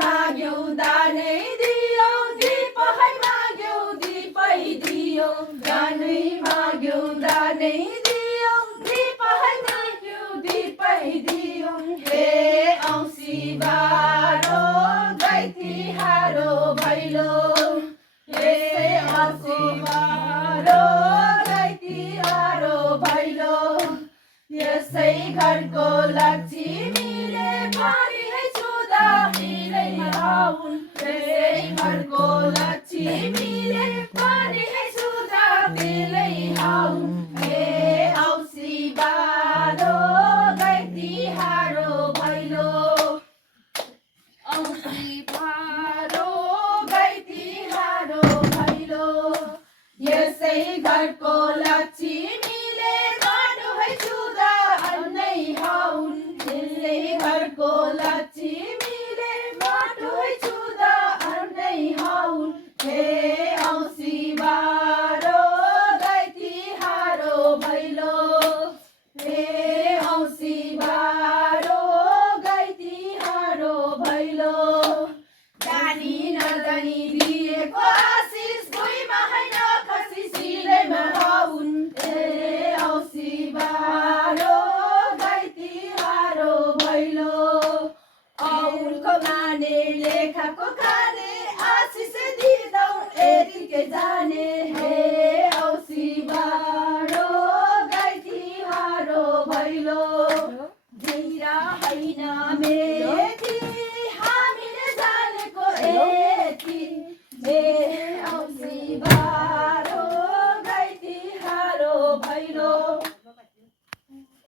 माग्यौ दानै दियो दिपै माग्यौ दिपै दियो दानै माग्यौ दानै दियो दिपै माग्यौ दिपै दियो हे औँसी बारो गैतिहारो भैलो हे औँसी बारो गैतिहारो भैलो यसै घरको लक्ष्मीले पारी है सुधा मिलै आउन् यसै घरको लक्ष्मीले पारी है सुधा मिलै आउन् हे औँसी बारो गैतिहारो भैलो औँसी बारो गैतिहारो भैलो यसै घरको लक्ष्मी